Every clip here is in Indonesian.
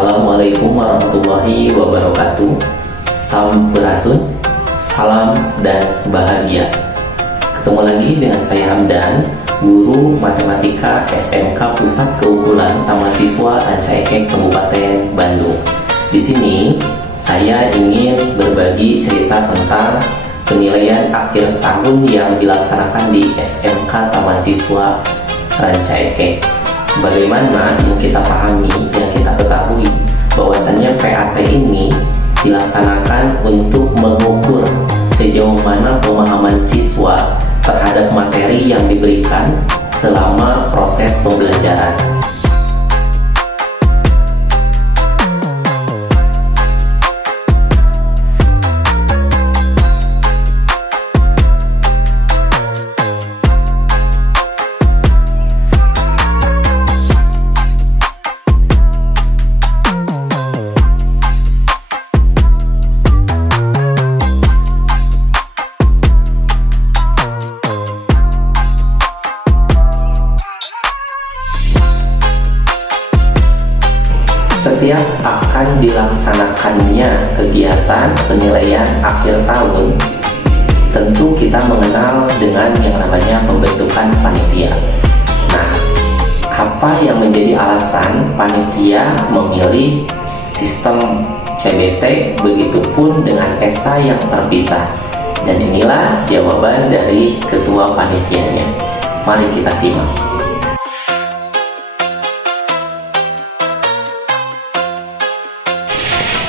Assalamualaikum warahmatullahi wabarakatuh. Sampurasun, salam dan bahagia. Ketemu lagi dengan saya Hamdan, guru matematika SMK Pusat Keunggulan Taman Siswa Rancaikek Kabupaten Bandung. Di sini saya ingin berbagi cerita tentang penilaian akhir tahun yang dilaksanakan di SMK Taman Siswa Rancaikek. Sebagaimana yang kita pahami, yang kita ketahui, bahwasannya PAT ini dilaksanakan untuk mengukur sejauh mana pemahaman siswa terhadap materi yang diberikan selama proses pembelajaran. Setiap akan dilaksanakannya kegiatan penilaian akhir tahun, tentu kita mengenal dengan yang namanya pembentukan panitia. Nah, apa yang menjadi alasan panitia memilih sistem CBT, begitupun dengan ESA yang terpisah? Dan inilah jawaban dari ketua panitianya. Mari kita simak.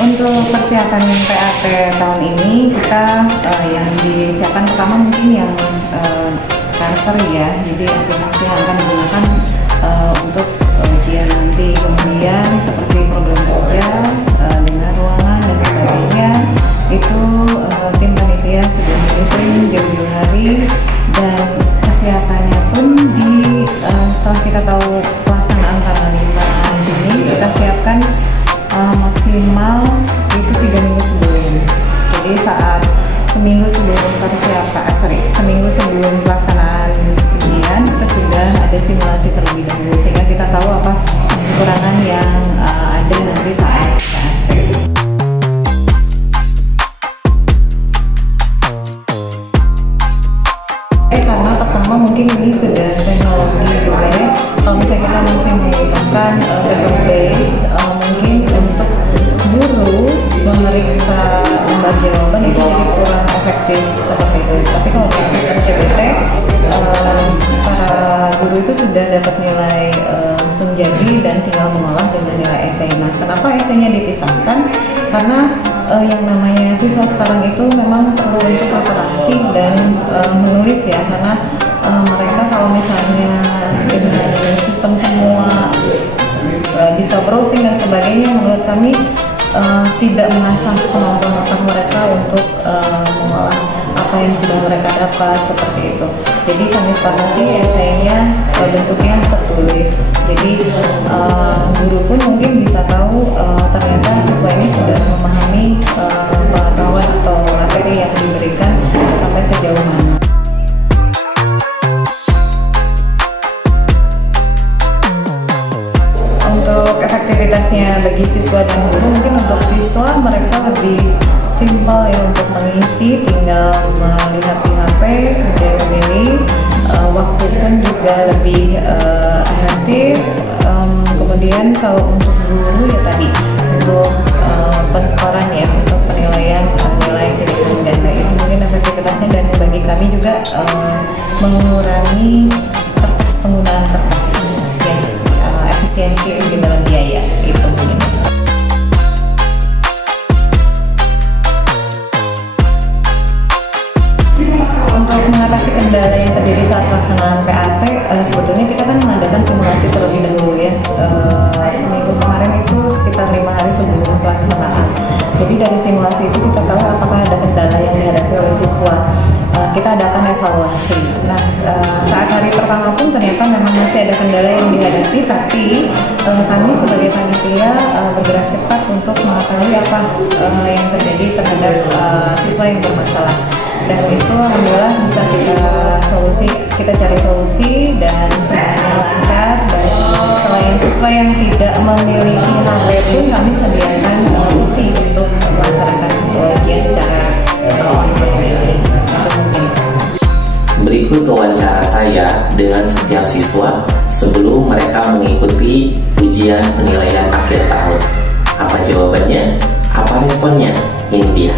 Untuk persiapan PAT tahun ini kita yang disiapkan pertama mungkin yang server ya, jadi aplikasi yang akan digunakan untuk ujian nanti, kemudian seperti program kerja dengan ruangan dan sebagainya itu tim panitia sudah menyusun jauh-jauh hari, dan kesiapannya pun setelah kita tahu pelaksanaan tanggal 5 Juni kita siapkan maksimal itu 3 minggu sebelum. Jadi saat seminggu sebelum pelaksanaan ujian kita sudah ada simulasi terlebih dahulu, sehingga kita tahu apa kekurangan yang ada nanti saat karena pertama mungkin ini sudah teknologi juga ya. Kalau misalnya kita masih menggunakan paper based, mungkin untuk guru memeriksa lembar jawaban itu jadi kurang efektif seperti itu. Tapi kalau dengan sistem CBT, para guru itu sudah dapat nilai langsung jadi dan tinggal mengolah dengan nilai esai. Nah, kenapa esainya dipisahkan? Karena yang namanya siswa sekarang itu memang perlu untuk literasi dan menulis ya, karena mereka kalau misalnya dengan sistem semua bisa browsing dan sebagainya, menurut kami tidak mengasah kemampuan otak mereka untuk mengolah apa yang sudah mereka dapat seperti itu. Jadi kami sepakati esainya bentuknya tertulis. Jadi guru pun mungkin bisa tahu ternyata siswa ini sudah memahami pengetahuan atau materi yang diberikan sampai sejauh mana. Untuk efektivitasnya bagi siswa dan guru, mungkin untuk siswa mereka lebih simpel ya untuk mengisi, tinggal melihat di HP, kemudian memilih, waktu pun juga lebih efektif. Kemudian kalau untuk guru ya tadi untuk penskoran ya, untuk penilaian nilai kiriman ganda itu mungkin efektivitasnya, dan bagi kami juga mengurangi penggunaan kertas ya, efisiensi di dalam biaya itu mungkin. Untuk mengatasi kendala yang terjadi saat pelaksanaan PAT, sebetulnya kita kan mengadakan simulasi terlebih dahulu ya. Seminggu kemarin itu sekitar 5 hari sebelum pelaksanaan. Jadi dari simulasi itu kita tahu apakah ada kendala yang dihadapi oleh siswa. Kita adakan evaluasi. Nah, saat hari pertama pun ternyata memang masih ada kendala yang dihadapi, tapi kami sebagai panitia bergerak cepat untuk mengetahui apa yang terjadi terhadap siswa yang bermasalah. Dan itu alhamdulillah bisa kita cari solusi dan semuanya lancar. Dan selain siswa yang tidak memiliki hardware pun kami sediakan PC untuk melaksanakan ujian secara online. Itu mungkin. Berikut wawancara saya dengan setiap siswa sebelum mereka mengikuti ujian penilaian akhir tahun. Apa jawabannya? Apa responnya? Ini dia.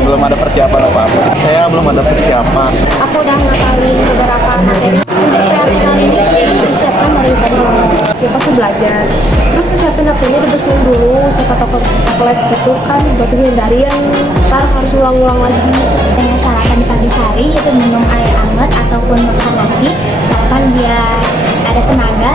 Belum ada persiapan apa-apa. Saya belum ada persiapan. Aku udah ngapalin beberapa materi. Untuk PLT kali ini persiapkan dari tadi. Ya pasti belajar. Terus kesiapin HP-nya dibersihin dulu, siapa takut lab gitu kan, buat dihindari yang ntar harus ulang-ulang lagi. Dengan sarapan di pagi hari itu minum air hangat ataupun makan nasi, sarapan biar ada tenaga.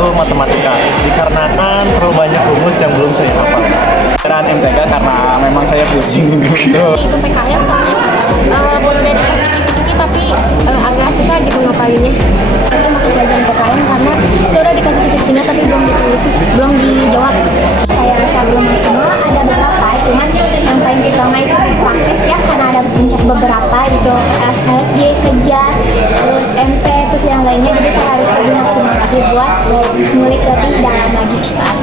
Itu matematika, dikarenakan terlalu banyak rumus yang belum saya hafal. Peran MTK karena memang saya pusing gitu. Itu PKL soalnya udah dikasih kisi-kisi tapi agak susah gitu ngapalinnya. Itu mata pelajaran PKL karena udah dikasih kisi-kisinya tapi belum ditulis, belum dijawab. Saya rasa belum maksimal, ada beberapa, cuman yang paling utama itu praktek ya, karena ada beberapa itu SSD, kejar, terus MP, terus yang lainnya, jadi saya harus lebih maksimal lagi buat ngulik lebih dalam lagi saat.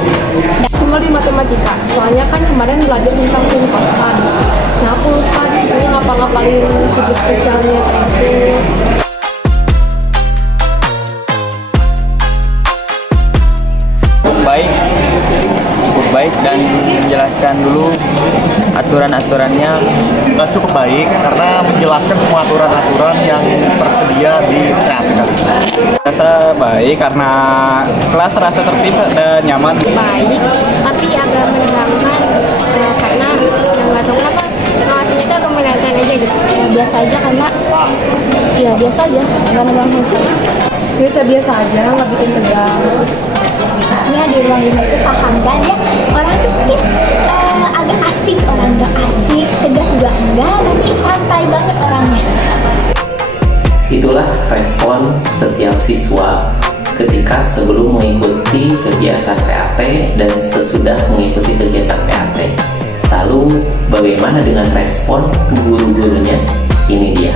Cuma di matematika, soalnya kan kemarin belajar tentang sini kosan. Nah aku lupa disitunya ngapa-ngapalin sudut spesialnya kayak gitu. Cukup baik dan menjelaskan dulu aturan-aturannya. Cukup baik karena menjelaskan semua aturan-aturan yang tersedia di PLT. Rasa baik karena kelas terasa tertib dan nyaman. Baik, tapi agak menegangkan karena yang nggak tahu kenapa ngawasin itu agak menegangkan aja gitu. Ya, biasa aja karena Ya biasa aja, nggak negang sama sekali. Biasa-biasa aja, nggak bikin tegang. pastinya di ruang lima itu paham kan ya, orang itu mungkin agak asik, orang gak asik, tegas juga enggak, tapi santai banget orangnya. Itulah respon setiap siswa ketika sebelum mengikuti kegiatan PAT dan sesudah mengikuti kegiatan PAT. Lalu bagaimana dengan respon guru-gurunya? Ini dia.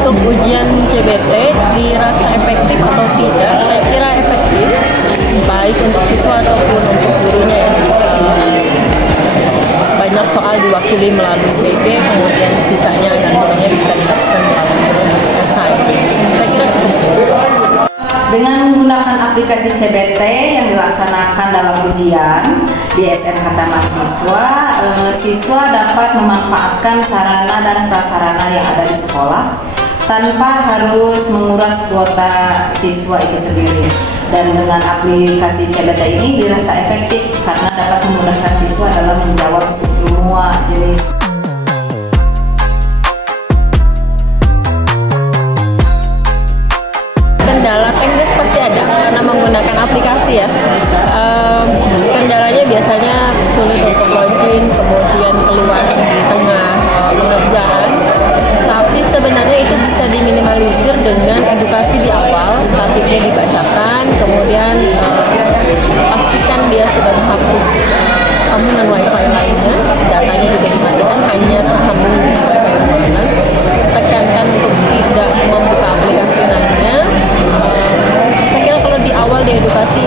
Untuk ujian CBT dirasa efektif atau tidak? Saya kira efektif, baik untuk siswa ataupun untuk gurunya ya. Banyak soal diwakili melalui PG, kemudian sisanya analisanya bisa dilakukan melalui esai. Saya kira cukup. Dengan menggunakan aplikasi CBT yang dilaksanakan dalam ujian di SMK Taman Siswa, siswa dapat memanfaatkan sarana dan prasarana yang ada di sekolah tanpa harus menguras kuota siswa itu sendiri. Dan dengan aplikasi CBT ini dirasa efektif karena dapat memudahkan siswa dalam menjawab semua jenis. Kendala teknis pasti ada karena menggunakan aplikasi ya. Kendalanya biasanya sulit untuk login, kemudian keluar di tengah pekerjaan. Tapi sebenarnya itu bisa diminimalisir dengan edukasi di awal, tatibnya dibacakan, kemudian pastikan dia sudah menghapus sambungan wifi lainnya, datanya juga dimatikan, hanya tersambung di wifi ruangan. Tekankan untuk tidak membuka aplikasi lainnya. Saya kira kalau di awal diedukasi,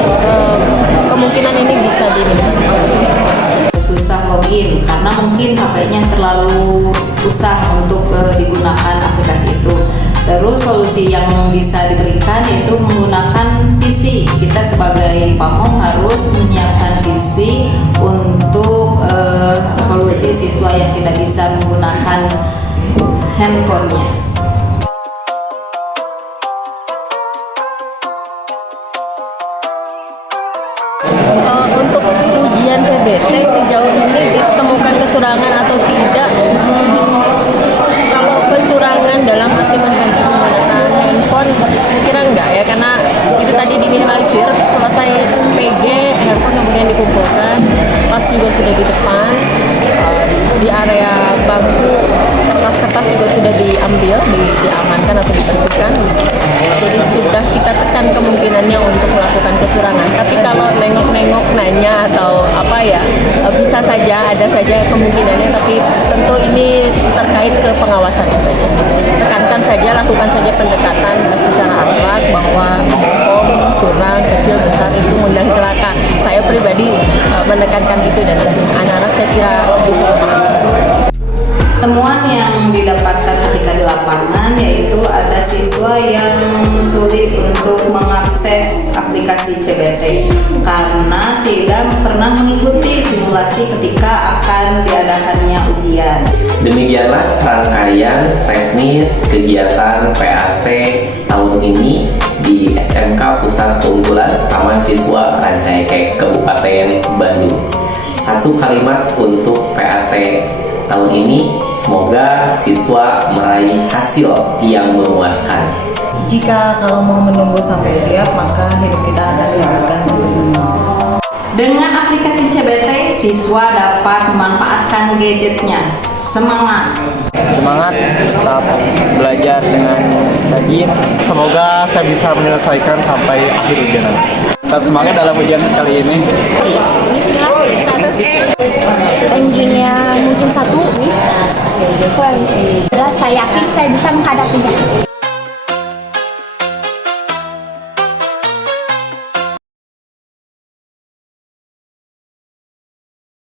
kemungkinan ini bisa diminimalisir. Susah login karena mungkin HP-nya terlalu usah untuk digunakan aplikasi itu. Terus solusi yang bisa diberikan yaitu menggunakan PC. Kita sebagai pamong harus menyiapkan PC untuk solusi siswa yang tidak bisa menggunakan handphonenya. Untuk ujian CBT sejauh ini ditemukan kecurangan atau tidak? Kalau kecurangan dalam arti menggunakan handphone, saya kira enggak ya, karena itu tadi diminimalisir. Selesai PG, handphone kemudian dikumpulkan, tas juga sudah di depan, di area bangku kertas-kertas juga sudah diambil, diamankan atau dibersihkan. Jadi sudah kita tekan kemungkinannya untuk melakukan kecurangan. Tapi kalau nengok-nengok nanya atau apa ya, bisa saja, ada saja kemungkinannya. Tapi tentu ini terkait ke pengawasannya saja. Tekankan saja, lakukan saja pendekatan secara akhlak bahwa bohong, curang, kecil, besar itu mudah celaka. Saya pribadi menekankan itu dan anak-anak saya kira bisa memahami. Temuan yang didapatkan ketika di lapangan yaitu ada siswa yang sulit untuk mengakses aplikasi CBT karena tidak pernah mengikuti simulasi ketika akan diadakannya ujian. Demikianlah rangkaian teknis kegiatan PAT tahun ini di SMK Pusat Keunggulan Taman Siswa Rancaikek Kabupaten Bandung. Satu kalimat untuk PAT tahun ini, semoga siswa meraih hasil yang memuaskan. Jika kalau mau menunggu sampai siap, maka hidup kita akan dihabiskan untuk menunggu. Dengan aplikasi CBT, siswa dapat memanfaatkan gadgetnya. Semangat! Semangat, tetap belajar dengan rajin. Semoga saya bisa menyelesaikan sampai akhir ujian nanti. Tetap semangat dalam ujian kali ini. Bismillah, ranking-nya mungkin 1. Saya yakin saya bisa menghadapinya.